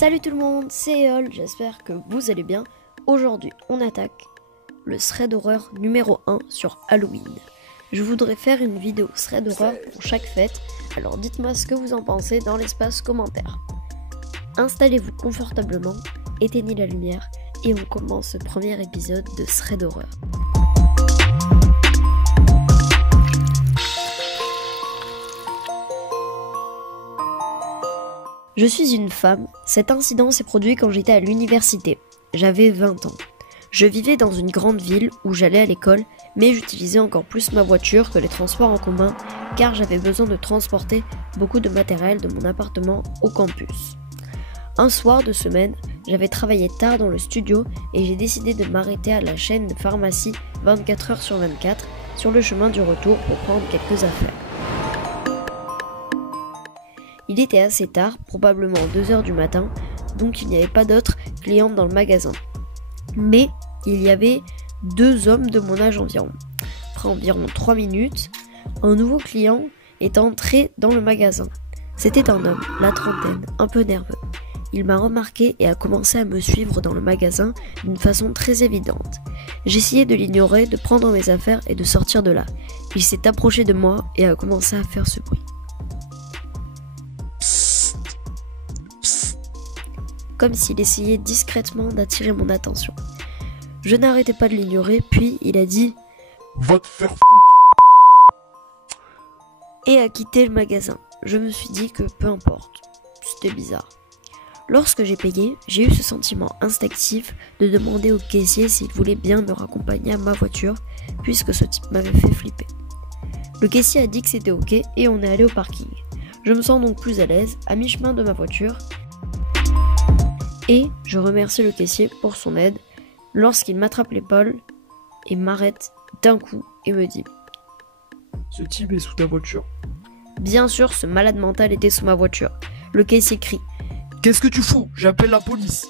Salut tout le monde, c'est Eol, j'espère que vous allez bien. Aujourd'hui, on attaque le thread horreur numéro 1 sur Halloween. Je voudrais faire une vidéo thread horreur pour chaque fête, alors dites-moi ce que vous en pensez dans l'espace commentaire. Installez-vous confortablement, éteignez la lumière et on commence ce premier épisode de thread horreur. Je suis une femme, cet incident s'est produit quand j'étais à l'université. J'avais 20 ans. Je vivais dans une grande ville où j'allais à l'école, mais j'utilisais encore plus ma voiture que les transports en commun, car j'avais besoin de transporter beaucoup de matériel de mon appartement au campus. Un soir de semaine, j'avais travaillé tard dans le studio et j'ai décidé de m'arrêter à la chaîne de pharmacie 24 heures sur 24 sur le chemin du retour pour prendre quelques affaires. Il était assez tard, probablement 2h du matin, donc il n'y avait pas d'autres clients dans le magasin. Mais il y avait 2 hommes de mon âge environ. Après environ 3 minutes, un nouveau client est entré dans le magasin. C'était un homme, la trentaine, un peu nerveux. Il m'a remarqué et a commencé à me suivre dans le magasin d'une façon très évidente. J'essayais de l'ignorer, de prendre mes affaires et de sortir de là. Il s'est approché de moi et a commencé à faire ce bruit. Comme s'il essayait discrètement d'attirer mon attention. Je n'arrêtais pas de l'ignorer, puis il a dit « Va te faire foutre !» et a quitté le magasin. Je me suis dit que peu importe, c'était bizarre. Lorsque j'ai payé, j'ai eu ce sentiment instinctif de demander au caissier s'il voulait bien me raccompagner à ma voiture, puisque ce type m'avait fait flipper. Le caissier a dit que c'était ok et on est allé au parking. Je me sens donc plus à l'aise, à mi-chemin de ma voiture, et je remercie le caissier pour son aide lorsqu'il m'attrape l'épaule et m'arrête d'un coup et me dit « Ce type est sous ta voiture. » Bien sûr, ce malade mental était sous ma voiture. Le caissier crie « Qu'est-ce que tu fous? J'appelle la police !»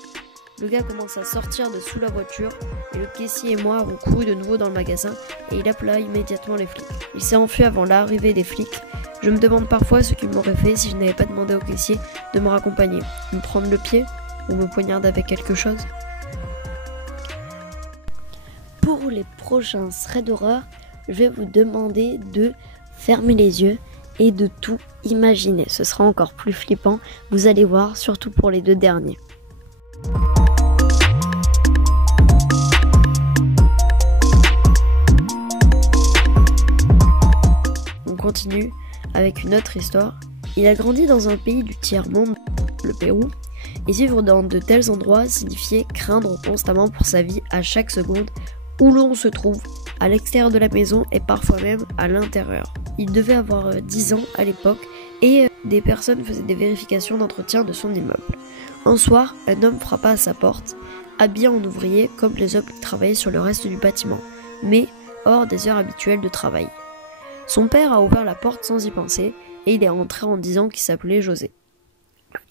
Le gars commence à sortir de sous la voiture et le caissier et moi avons couru de nouveau dans le magasin et il appela immédiatement les flics. Il s'est enfui avant l'arrivée des flics. Je me demande parfois ce qu'il m'aurait fait si je n'avais pas demandé au caissier de me raccompagner. Me prendre le pied ou me poignarder avec quelque chose. Pour les prochains threads d'horreur, je vais vous demander de fermer les yeux et de tout imaginer. Ce sera encore plus flippant, vous allez voir, surtout pour les 2 derniers. On continue avec une autre histoire. Il a grandi dans un pays du tiers-monde, le Pérou, et vivre dans de tels endroits signifiait craindre constamment pour sa vie à chaque seconde où l'on se trouve, à l'extérieur de la maison et parfois même à l'intérieur. Il devait avoir 10 ans à l'époque et des personnes faisaient des vérifications d'entretien de son immeuble. Un soir, un homme frappa à sa porte, habillé en ouvrier comme les hommes qui travaillaient sur le reste du bâtiment, mais hors des heures habituelles de travail. Son père a ouvert la porte sans y penser et il est entré en disant qu'il s'appelait José.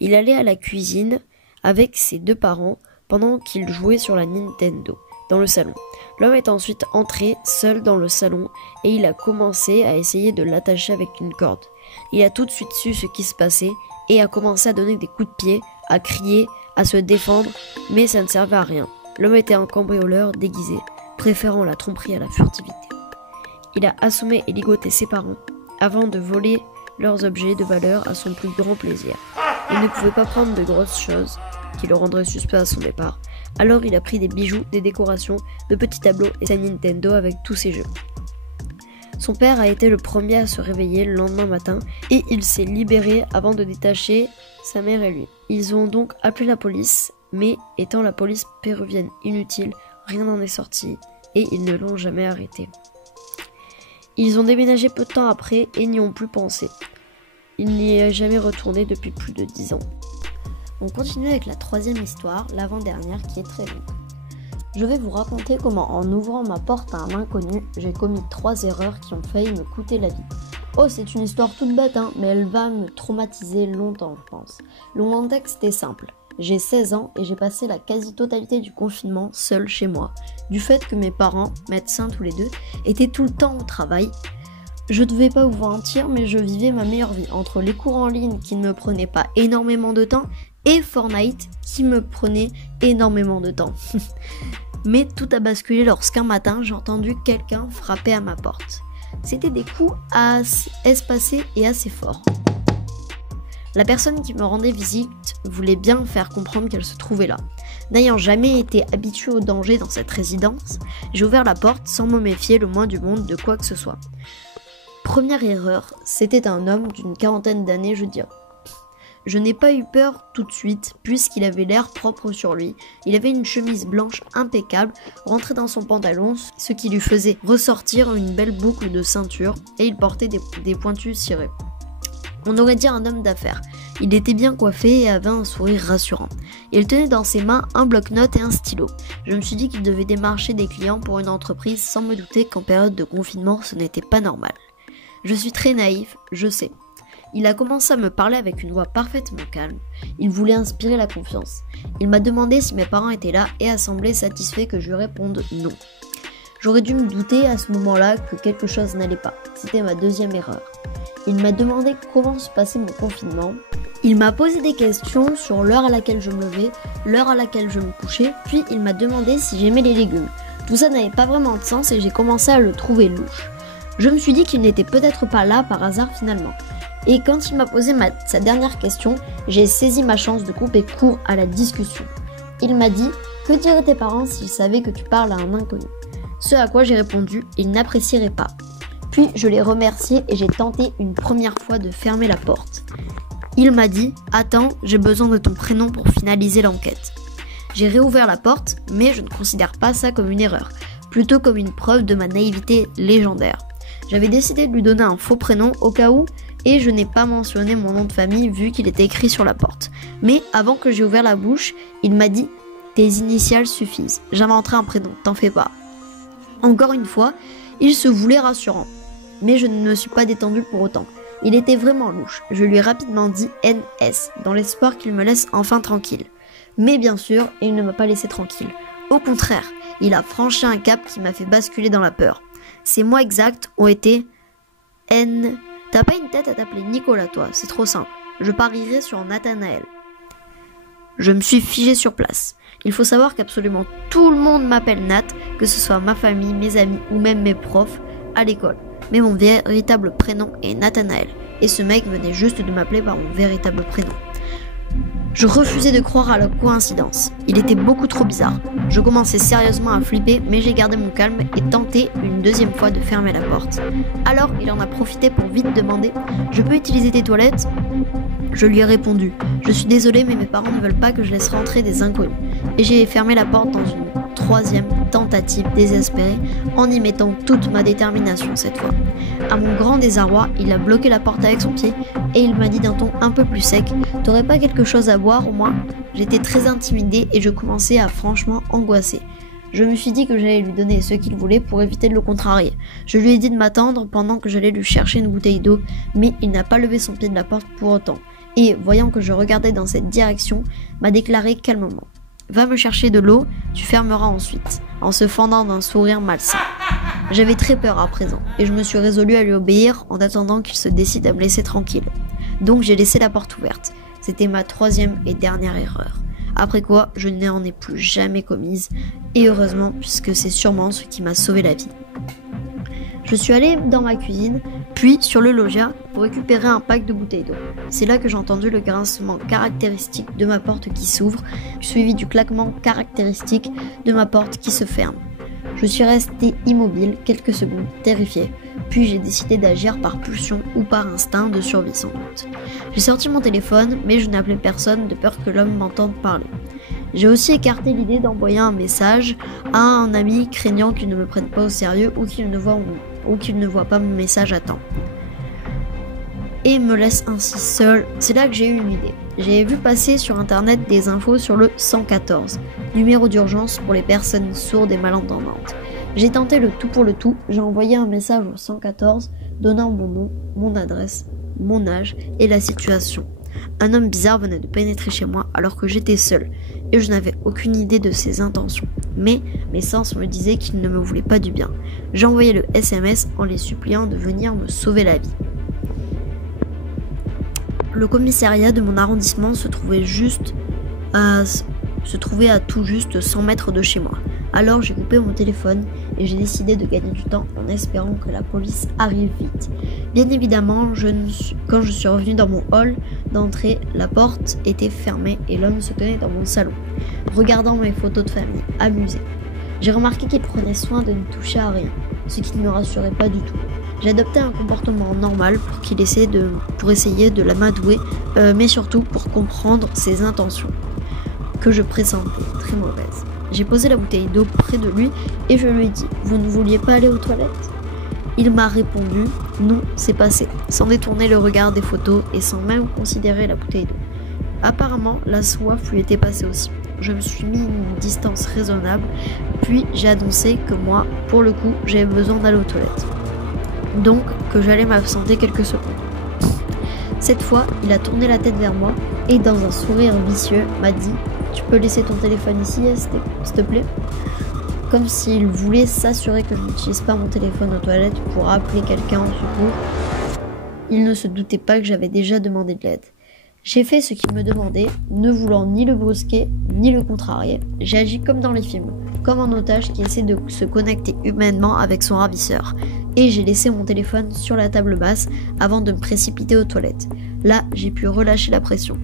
Il allait à la cuisine avec ses 2 parents pendant qu'ils jouaient sur la Nintendo dans le salon. L'homme est ensuite entré seul dans le salon et il a commencé à essayer de l'attacher avec une corde. Il a tout de suite su ce qui se passait et a commencé à donner des coups de pied, à crier, à se défendre, mais ça ne servait à rien. L'homme était un cambrioleur déguisé, préférant la tromperie à la furtivité. Il a assommé et ligoté ses parents avant de voler leurs objets de valeur à son plus grand plaisir. Il ne pouvait pas prendre de grosses choses qui le rendraient suspect à son départ. Alors il a pris des bijoux, des décorations, de petits tableaux et sa Nintendo avec tous ses jeux. Son père a été le premier à se réveiller le lendemain matin et il s'est libéré avant de détacher sa mère et lui. Ils ont donc appelé la police, mais étant la police péruvienne inutile, rien n'en est sorti et ils ne l'ont jamais arrêté. Ils ont déménagé peu de temps après et n'y ont plus pensé. Il n'y est jamais retourné depuis plus de 10 ans. On continue avec la 3e histoire, l'avant-dernière, qui est très longue. Je vais vous raconter comment, en ouvrant ma porte à un inconnu, j'ai commis 3 erreurs qui ont failli me coûter la vie. Oh, c'est une histoire toute bête, hein, mais elle va me traumatiser longtemps, je pense. Le contexte est simple. J'ai 16 ans et j'ai passé la quasi-totalité du confinement seul chez moi, du fait que mes parents, médecins tous les 2, étaient tout le temps au travail. Je devais pas vous mentir, mais je vivais ma meilleure vie entre les cours en ligne qui ne me prenaient pas énormément de temps et Fortnite qui me prenait énormément de temps. Mais tout a basculé lorsqu'un matin j'ai entendu quelqu'un frapper à ma porte. C'était des coups assez espacés et assez forts. La personne qui me rendait visite voulait bien faire comprendre qu'elle se trouvait là. N'ayant jamais été habituée au danger dans cette résidence, j'ai ouvert la porte sans me méfier le moins du monde de quoi que ce soit. Première erreur, c'était un homme d'une quarantaine d'années, je dirais. Je n'ai pas eu peur tout de suite, puisqu'il avait l'air propre sur lui. Il avait une chemise blanche impeccable, rentrée dans son pantalon, ce qui lui faisait ressortir une belle boucle de ceinture, et il portait des pointus cirés. On aurait dit un homme d'affaires. Il était bien coiffé et avait un sourire rassurant. Il tenait dans ses mains un bloc-notes et un stylo. Je me suis dit qu'il devait démarcher des clients pour une entreprise sans me douter qu'en période de confinement, ce n'était pas normal. Je suis très naïf, je sais. Il a commencé à me parler avec une voix parfaitement calme. Il voulait inspirer la confiance. Il m'a demandé si mes parents étaient là et a semblé satisfait que je lui réponde non. J'aurais dû me douter à ce moment-là que quelque chose n'allait pas. C'était ma deuxième erreur. Il m'a demandé comment se passait mon confinement. Il m'a posé des questions sur l'heure à laquelle je me levais, l'heure à laquelle je me couchais, puis il m'a demandé si j'aimais les légumes. Tout ça n'avait pas vraiment de sens et j'ai commencé à le trouver louche. Je me suis dit qu'il n'était peut-être pas là par hasard finalement. Et quand il m'a posé sa dernière question, j'ai saisi ma chance de couper court à la discussion. Il m'a dit « Que diraient tes parents s'ils savaient que tu parles à un inconnu ?» Ce à quoi j'ai répondu « Ils n'apprécieraient pas ». Puis je l'ai remercié et j'ai tenté une première fois de fermer la porte. Il m'a dit « Attends, j'ai besoin de ton prénom pour finaliser l'enquête ». J'ai réouvert la porte, mais je ne considère pas ça comme une erreur, plutôt comme une preuve de ma naïveté légendaire. J'avais décidé de lui donner un faux prénom au cas où, et je n'ai pas mentionné mon nom de famille vu qu'il était écrit sur la porte. Mais avant que j'ai ouvert la bouche, il m'a dit « Tes initiales suffisent, j'inventerai un prénom, t'en fais pas ». Encore une fois, il se voulait rassurant, mais je ne me suis pas détendue pour autant. Il était vraiment louche, je lui ai rapidement dit « NS » dans l'espoir qu'il me laisse enfin tranquille. Mais bien sûr, il ne m'a pas laissé tranquille. Au contraire, il a franchi un cap qui m'a fait basculer dans la peur. Ces mots exacts ont été « N... » T'as pas une tête à t'appeler Nicolas toi, c'est trop simple. Je parierais sur Nathanaël. Je me suis figée sur place. Il faut savoir qu'absolument tout le monde m'appelle Nat, que ce soit ma famille, mes amis ou même mes profs à l'école. Mais mon véritable prénom est Nathanaël. Et ce mec venait juste de m'appeler par mon véritable prénom. Je refusais de croire à la coïncidence. Il était beaucoup trop bizarre. Je commençais sérieusement à flipper, mais j'ai gardé mon calme et tenté une deuxième fois de fermer la porte. Alors, il en a profité pour vite demander « Je peux utiliser tes toilettes ?» Je lui ai répondu « Je suis désolée, mais mes parents ne veulent pas que je laisse rentrer des inconnus. » Et j'ai fermé la porte dans une troisième tentative désespérée, en y mettant toute ma détermination cette fois. À mon grand désarroi, il a bloqué la porte avec son pied et il m'a dit d'un ton un peu plus sec « T'aurais pas quelque chose à boire au moins ?» J'étais très intimidée et je commençais à franchement angoisser. Je me suis dit que j'allais lui donner ce qu'il voulait pour éviter de le contrarier. Je lui ai dit de m'attendre pendant que j'allais lui chercher une bouteille d'eau, mais il n'a pas levé son pied de la porte pour autant. Et, voyant que je regardais dans cette direction, m'a déclaré calmement « Va me chercher de l'eau, tu fermeras ensuite », en se fendant d'un sourire malsain. J'avais très peur à présent, et je me suis résolue à lui obéir en attendant qu'il se décide à me laisser tranquille. Donc j'ai laissé la porte ouverte. C'était ma troisième et dernière erreur. Après quoi, je n'en ai plus jamais commise, et heureusement, puisque c'est sûrement ce qui m'a sauvé la vie. Je suis allée dans ma cuisine, puis sur le loggia pour récupérer un pack de bouteilles d'eau. C'est là que j'ai entendu le grincement caractéristique de ma porte qui s'ouvre, suivi du claquement caractéristique de ma porte qui se ferme. Je suis restée immobile quelques secondes, terrifiée, puis j'ai décidé d'agir par pulsion ou par instinct de survie sans doute. J'ai sorti mon téléphone, mais je n'ai appelé personne de peur que l'homme m'entende parler. J'ai aussi écarté l'idée d'envoyer un message à un ami craignant qu'il ne me prenne pas au sérieux ou qu'il ne voit pas mon message à temps. Et me laisse ainsi seule. C'est là que j'ai eu une idée. J'ai vu passer sur internet des infos sur le 114, numéro d'urgence pour les personnes sourdes et malentendantes. J'ai tenté le tout pour le tout, j'ai envoyé un message au 114 donnant mon nom, mon adresse, mon âge et la situation. Un homme bizarre venait de pénétrer chez moi alors que j'étais seule et je n'avais aucune idée de ses intentions. Mais mes sens me disaient qu'il ne me voulait pas du bien. J'ai envoyé le SMS en les suppliant de venir me sauver la vie. Le commissariat de mon arrondissement se trouvait à tout juste 100 mètres de chez moi. Alors j'ai coupé mon téléphone et j'ai décidé de gagner du temps en espérant que la police arrive vite. Bien évidemment, quand je suis revenue dans mon hall d'entrée, la porte était fermée et l'homme se tenait dans mon salon, regardant mes photos de famille, amusé. J'ai remarqué qu'il prenait soin de ne toucher à rien, ce qui ne me rassurait pas du tout. J'ai adopté un comportement normal pour essayer de l'amadouer, mais surtout pour comprendre ses intentions, que je pressentais très mauvaises. J'ai posé la bouteille d'eau près de lui et je lui ai dit « Vous ne vouliez pas aller aux toilettes ?» Il m'a répondu « Non, c'est passé », sans détourner le regard des photos et sans même considérer la bouteille d'eau. Apparemment, la soif lui était passée aussi. Je me suis mis une distance raisonnable, puis j'ai annoncé que moi, pour le coup, j'avais besoin d'aller aux toilettes. Donc, que j'allais m'absenter quelques secondes. Cette fois, il a tourné la tête vers moi et dans un sourire vicieux m'a dit « Tu peux laisser ton téléphone ici, s'il te plaît ?» Comme s'il voulait s'assurer que je n'utilise pas mon téléphone aux toilettes pour appeler quelqu'un au secours. Il ne se doutait pas que j'avais déjà demandé de l'aide. J'ai fait ce qu'il me demandait, ne voulant ni le brusquer, ni le contrarier. J'ai agi comme dans les films, comme un otage qui essaie de se connecter humainement avec son ravisseur. Et j'ai laissé mon téléphone sur la table basse avant de me précipiter aux toilettes. Là, j'ai pu relâcher la pression.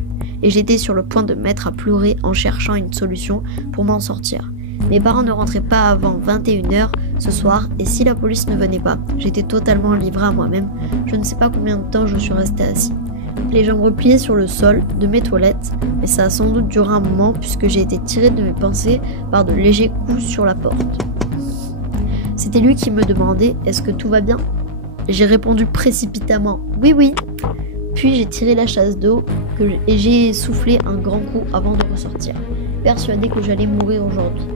Et j'étais sur le point de me mettre à pleurer en cherchant une solution pour m'en sortir. Mes parents ne rentraient pas avant 21h ce soir et si la police ne venait pas, j'étais totalement livré à moi-même. Je ne sais pas combien de temps je suis resté assis. Les jambes repliées sur le sol de mes toilettes, mais ça a sans doute duré un moment puisque j'ai été tiré de mes pensées par de légers coups sur la porte. C'était lui qui me demandait « Est-ce que tout va bien ?» J'ai répondu précipitamment « Oui, oui !» Puis j'ai tiré la chasse d'eau et j'ai soufflé un grand coup avant de ressortir, persuadé que j'allais mourir aujourd'hui.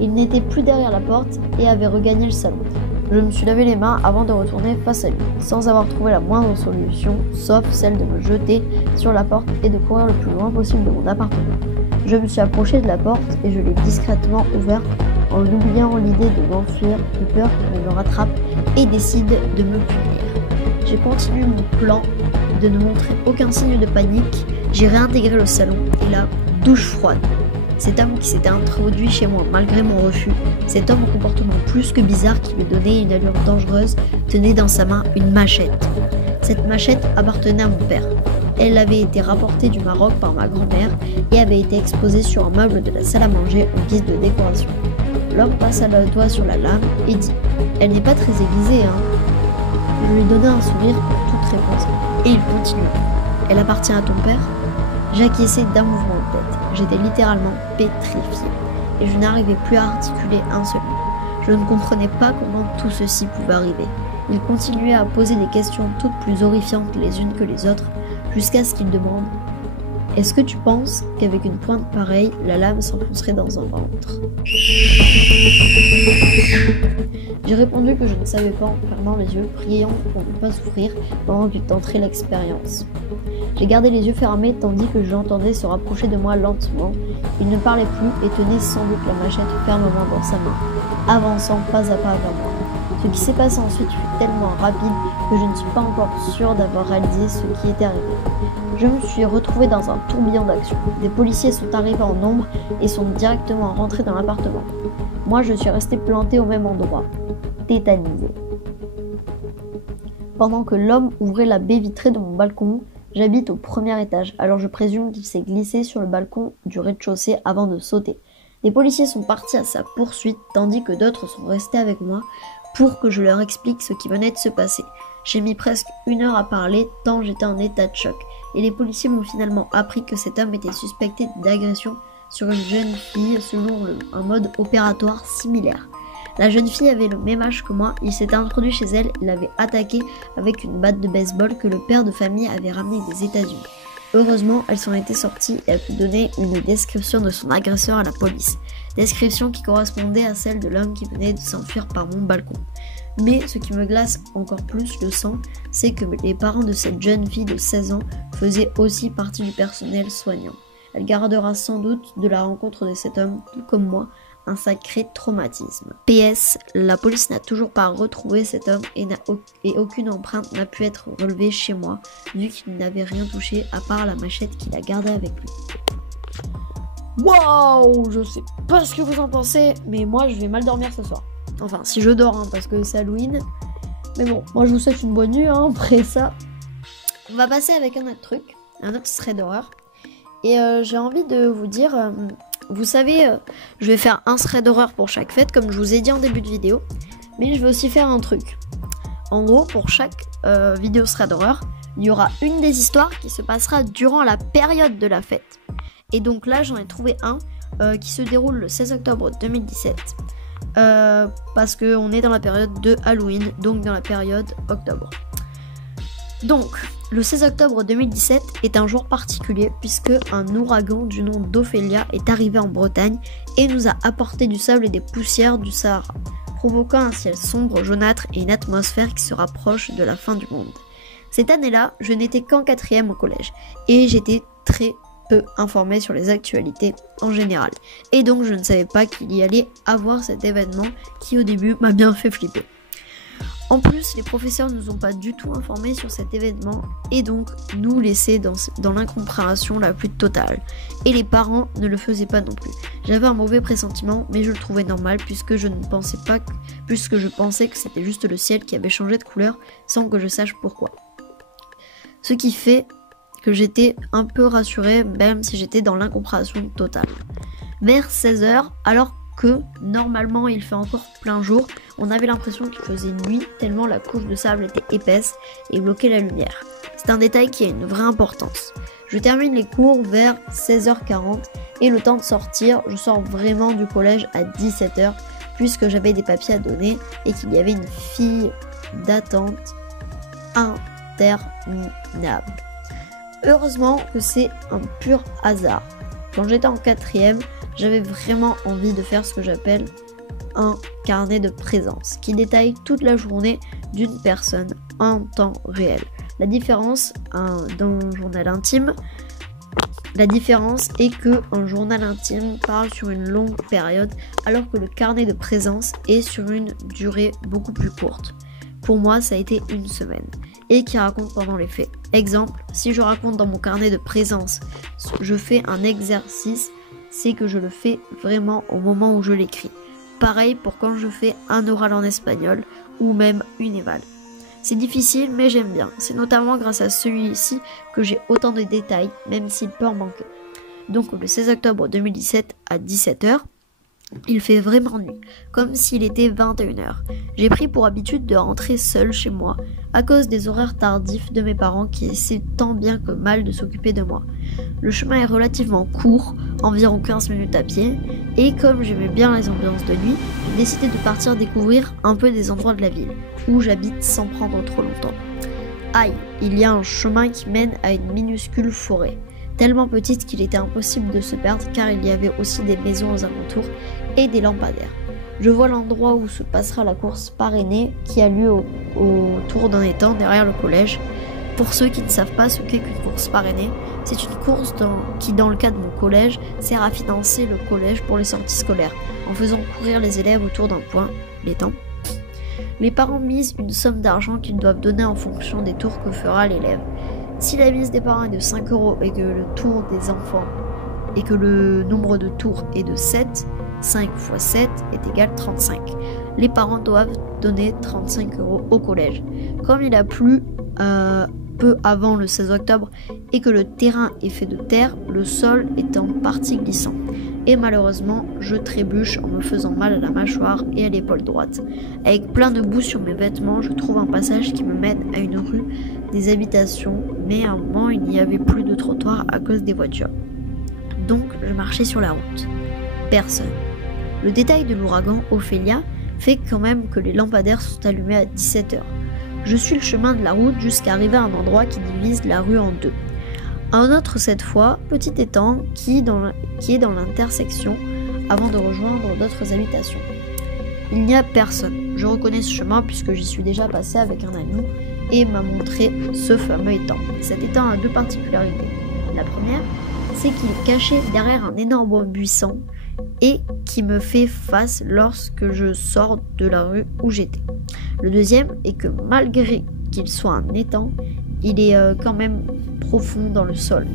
Il n'était plus derrière la porte et avait regagné le salon. Je me suis lavé les mains avant de retourner face à lui, sans avoir trouvé la moindre solution, sauf celle de me jeter sur la porte et de courir le plus loin possible de mon appartement. Je me suis approché de la porte et je l'ai discrètement ouverte en oubliant l'idée de m'enfuir de peur qu'il me rattrape et décide de me punir. J'ai continué mon plan de ne montrer aucun signe de panique. J'ai réintégré le salon et là, douche froide. Cet homme qui s'était introduit chez moi malgré mon refus, cet homme au comportement plus que bizarre qui me donnait une allure dangereuse, tenait dans sa main une machette. Cette machette appartenait à mon père. Elle avait été rapportée du Maroc par ma grand-mère et avait été exposée sur un meuble de la salle à manger en guise de décoration. L'homme passa le doigt sur la lame et dit « Elle n'est pas très aiguisée, hein ?» Je lui donnai un sourire pour toute réponse et il continua « Elle appartient à ton père ?» J'acquiesçais d'un mouvement de tête. J'étais littéralement pétrifiée et je n'arrivais plus à articuler un seul mot. Je ne comprenais pas comment tout ceci pouvait arriver. Il continuait à poser des questions toutes plus horrifiantes les unes que les autres jusqu'à ce qu'il demande « Est-ce que tu penses qu'avec une pointe pareille, la lame s'enfoncerait dans un ventre ?» J'ai répondu que je ne savais pas en fermant les yeux, priant pour ne pas souffrir pendant qu'il tenterait l'expérience. J'ai gardé les yeux fermés tandis que j'entendais se rapprocher de moi lentement. Il ne parlait plus et tenait sans doute la machette fermement dans sa main, avançant pas à pas vers moi. Ce qui s'est passé ensuite fut tellement rapide que je ne suis pas encore sûre d'avoir réalisé ce qui était arrivé. Je me suis retrouvée dans un tourbillon d'action. Des policiers sont arrivés en nombre et sont directement rentrés dans l'appartement. Moi, je suis restée plantée au même endroit, tétanisée. Pendant que l'homme ouvrait la baie vitrée de mon balcon, j'habite au premier étage, alors je présume qu'il s'est glissé sur le balcon du rez-de-chaussée avant de sauter. Les policiers sont partis à sa poursuite, tandis que d'autres sont restés avec moi pour que je leur explique ce qui venait de se passer. J'ai mis presque 1 heure à parler tant j'étais en état de choc, et les policiers m'ont finalement appris que cet homme était suspecté d'agression sur une jeune fille selon un mode opératoire similaire. La jeune fille avait le même âge que moi, il s'était introduit chez elle et l'avait attaquée avec une batte de baseball que le père de famille avait ramenée des États-Unis. Heureusement, elle s'en était sortie et a pu donner une description de son agresseur à la police. Description qui correspondait à celle de l'homme qui venait de s'enfuir par mon balcon. Mais ce qui me glace encore plus le sang, c'est que les parents de cette jeune fille de 16 ans faisaient aussi partie du personnel soignant. Elle gardera sans doute de la rencontre de cet homme, tout comme moi, un sacré traumatisme. PS, la police n'a toujours pas retrouvé cet homme et aucune empreinte n'a pu être relevée chez moi, vu qu'il n'avait rien touché à part la machette qu'il a gardée avec lui. Waouh, je sais pas ce que vous en pensez, mais moi je vais mal dormir ce soir. Enfin, si je dors, hein, parce que c'est Halloween. Mais bon, moi je vous souhaite une bonne nuit, hein, après ça. On va passer avec un autre truc, un autre thread d'horreur. Et j'ai envie de vous dire, vous savez, je vais faire un thread d'horreur pour chaque fête, comme je vous ai dit en début de vidéo. Mais je vais aussi faire un truc. En gros, pour chaque vidéo thread d'horreur, il y aura une des histoires qui se passera durant la période de la fête. Et donc là, j'en ai trouvé un qui se déroule le 16 octobre 2017. Parce qu'on est dans la période de Halloween, donc dans la période octobre. Donc, le 16 octobre 2017 est un jour particulier puisque un ouragan du nom d'Ophélia est arrivé en Bretagne et nous a apporté du sable et des poussières du Sahara, provoquant un ciel sombre, jaunâtre et une atmosphère qui se rapproche de la fin du monde. Cette année-là, je n'étais qu'en 4e au collège et j'étais très peu informée sur les actualités en général. Et donc je ne savais pas qu'il y allait avoir cet événement qui au début m'a bien fait flipper. En plus, les professeurs ne nous ont pas du tout informés sur cet événement et donc nous laissaient dans l'incompréhension la plus totale. Et les parents ne le faisaient pas non plus. J'avais un mauvais pressentiment, mais je le trouvais normal puisque je pensais que c'était juste le ciel qui avait changé de couleur sans que je sache pourquoi. Ce qui fait que j'étais un peu rassurée même si j'étais dans l'incompréhension totale. Vers 16h, alors que normalement il fait encore plein jour, on avait l'impression qu'il faisait nuit tellement la couche de sable était épaisse et bloquait la lumière. C'est un détail qui a une vraie importance. Je termine les cours vers 16h40 et le temps de sortir, je sors vraiment du collège à 17h puisque j'avais des papiers à donner et qu'il y avait une file d'attente interminable. Heureusement que c'est un pur hasard. Quand j'étais en 4e, j'avais vraiment envie de faire ce que j'appelle un carnet de présence, qui détaille toute la journée d'une personne en temps réel. La différence d'un journal intime, est que un journal intime parle sur une longue période, alors que le carnet de présence est sur une durée beaucoup plus courte. Pour moi, ça a été une semaine. Et qui raconte pendant les faits. Exemple, si je raconte dans mon carnet de présence, je fais un exercice, c'est que je le fais vraiment au moment où je l'écris. Pareil pour quand je fais un oral en espagnol ou même une éval. C'est difficile mais j'aime bien. C'est notamment grâce à celui-ci que j'ai autant de détails, même s'il peut en manquer. Donc le 16 octobre 2017 à 17h, il fait vraiment nuit, comme s'il était 21h. J'ai pris pour habitude de rentrer seule chez moi, à cause des horaires tardifs de mes parents qui essaient tant bien que mal de s'occuper de moi. Le chemin est relativement court, environ 15 minutes à pied, et comme j'aimais bien les ambiances de nuit, j'ai décidé de partir découvrir un peu des endroits de la ville, où j'habite sans prendre trop longtemps. Aïe, il y a un chemin qui mène à une minuscule forêt. Tellement petite qu'il était impossible de se perdre car il y avait aussi des maisons aux alentours et des lampadaires. Je vois l'endroit où se passera la course parrainée qui a lieu autour d'un étang derrière le collège. Pour ceux qui ne savent pas ce qu'est qu'une course parrainée, c'est une course qui, dans le cas de mon collège, sert à financer le collège pour les sorties scolaires, en faisant courir les élèves autour d'un point, l'étang. Les parents misent une somme d'argent qu'ils doivent donner en fonction des tours que fera l'élève. Si la mise des parents est de 5 € et que le tour des enfants et que le nombre de tours est de 7, 5 x 7 est égal à 35. Les parents doivent donner 35 € au collège. Comme il a plu peu avant le 16 octobre et que le terrain est fait de terre, le sol est en partie glissant. Et malheureusement, je trébuche en me faisant mal à la mâchoire et à l'épaule droite. Avec plein de boue sur mes vêtements, je trouve un passage qui me mène à une rue des habitations, mais à un moment il n'y avait plus de trottoir à cause des voitures. Donc je marchais sur la route. Personne. Le détail de l'ouragan Ophélia fait quand même que les lampadaires sont allumés à 17h. Je suis le chemin de la route jusqu'à arriver à un endroit qui divise la rue en deux. Un autre cette fois, petit étang qui est dans l'intersection avant de rejoindre d'autres habitations. Il n'y a personne. Je reconnais ce chemin puisque j'y suis déjà passé avec un ami et m'a montré ce fameux étang. Cet étang a deux particularités. La première, c'est qu'il est caché derrière un énorme buisson et qui me fait face lorsque je sors de la rue où j'étais. Le deuxième est que malgré qu'il soit un étang, il est quand même profond dans le sol.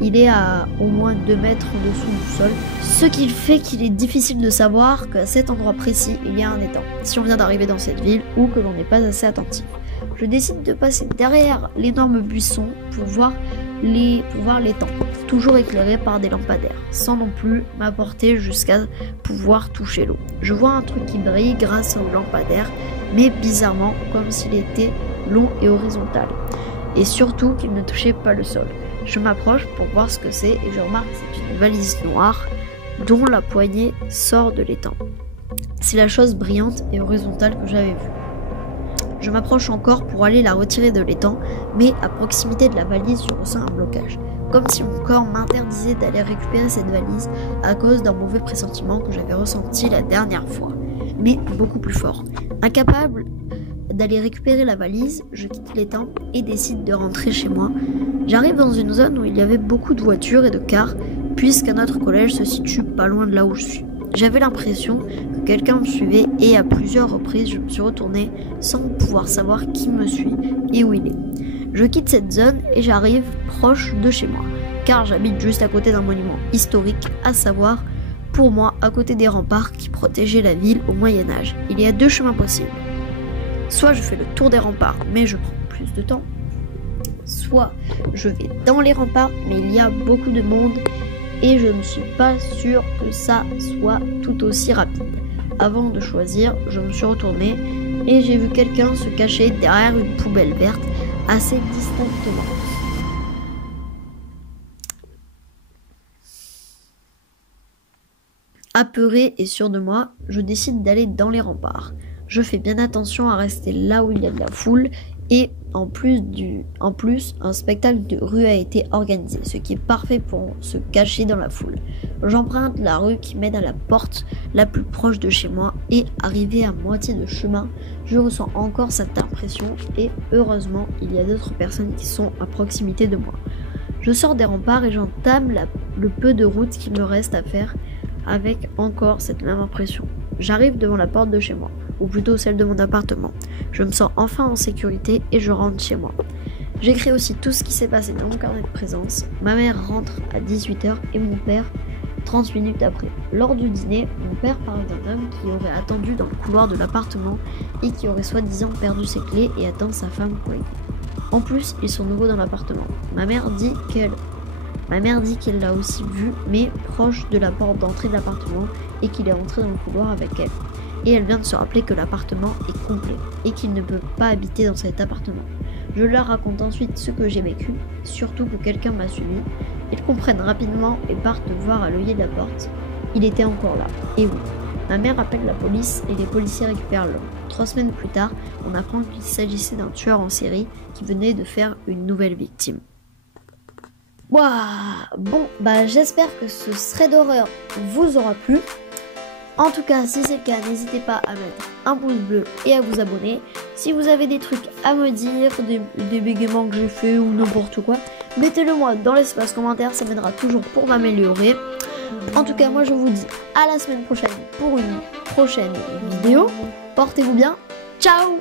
Il est à au moins 2 mètres en dessous du sol, ce qui fait qu'il est difficile de savoir qu'à cet endroit précis, il y a un étang, si on vient d'arriver dans cette ville ou que l'on n'est pas assez attentif. Je décide de passer derrière l'énorme buisson pour voir l'étang, toujours éclairé par des lampadaires, sans non plus m'apporter jusqu'à pouvoir toucher l'eau. Je vois un truc qui brille grâce aux lampadaires, mais bizarrement comme s'il était long et horizontal, et surtout qu'il ne touchait pas le sol. Je m'approche pour voir ce que c'est et je remarque que c'est une valise noire dont la poignée sort de l'étang. C'est la chose brillante et horizontale que j'avais vue. Je m'approche encore pour aller la retirer de l'étang, mais à proximité de la valise, je ressens un blocage. Comme si mon corps m'interdisait d'aller récupérer cette valise à cause d'un mauvais pressentiment que j'avais ressenti la dernière fois, mais beaucoup plus fort. Incapable d'aller récupérer la valise, je quitte l'étang et décide de rentrer chez moi. J'arrive dans une zone où il y avait beaucoup de voitures et de cars, puisqu'un notre collège se situe pas loin de là où je suis. J'avais l'impression que quelqu'un me suivait et à plusieurs reprises je me suis retournée sans pouvoir savoir qui me suit et où il est. Je quitte cette zone et j'arrive proche de chez moi, car j'habite juste à côté d'un monument historique, à savoir pour moi à côté des remparts qui protégeaient la ville au Moyen-Âge. Il y a 2 chemins possibles. Soit je fais le tour des remparts mais je prends plus de temps, soit je vais dans les remparts mais il y a beaucoup de monde et je ne suis pas sûre que ça soit tout aussi rapide. Avant de choisir, je me suis retournée et j'ai vu quelqu'un se cacher derrière une poubelle verte assez distinctement. Apeurée et sûre de moi, je décide d'aller dans les remparts. Je fais bien attention à rester là où il y a de la foule et en plus, un spectacle de rue a été organisé, ce qui est parfait pour se cacher dans la foule. J'emprunte la rue qui mène à la porte la plus proche de chez moi et arrivé à moitié de chemin, je ressens encore cette impression et heureusement, il y a d'autres personnes qui sont à proximité de moi. Je sors des remparts et j'entame le peu de route qu'il me reste à faire avec encore cette même impression. J'arrive devant la porte de chez moi, ou plutôt celle de mon appartement. Je me sens enfin en sécurité et je rentre chez moi. J'écris aussi tout ce qui s'est passé dans mon carnet de présence. Ma mère rentre à 18h et mon père 30 minutes après. Lors du dîner, mon père parle d'un homme qui aurait attendu dans le couloir de l'appartement et qui aurait soi-disant perdu ses clés et attend sa femme pour aider. En plus, ils sont nouveaux dans l'appartement. Ma mère dit qu'elle l'a aussi vu, mais proche de la porte d'entrée de l'appartement et qu'il est rentré dans le couloir avec elle. Et elle vient de se rappeler que l'appartement est complet et qu'il ne peut pas habiter dans cet appartement. Je leur raconte ensuite ce que j'ai vécu, surtout que quelqu'un m'a suivi. Ils comprennent rapidement et partent voir à l'œillet de la porte. Il était encore là. Et oui, ma mère appelle la police et les policiers récupèrent l'homme. 3 semaines plus tard, on apprend qu'il s'agissait d'un tueur en série qui venait de faire une nouvelle victime. Waouh! Bon, j'espère que ce thread d'horreur vous aura plu. En tout cas, si c'est le cas, n'hésitez pas à mettre un pouce bleu et à vous abonner. Si vous avez des trucs à me dire, des bégaiements que j'ai fait ou n'importe quoi, mettez-le moi dans l'espace commentaire, ça m'aidera toujours pour m'améliorer. En tout cas, moi je vous dis à la semaine prochaine pour une prochaine vidéo. Portez-vous bien, ciao!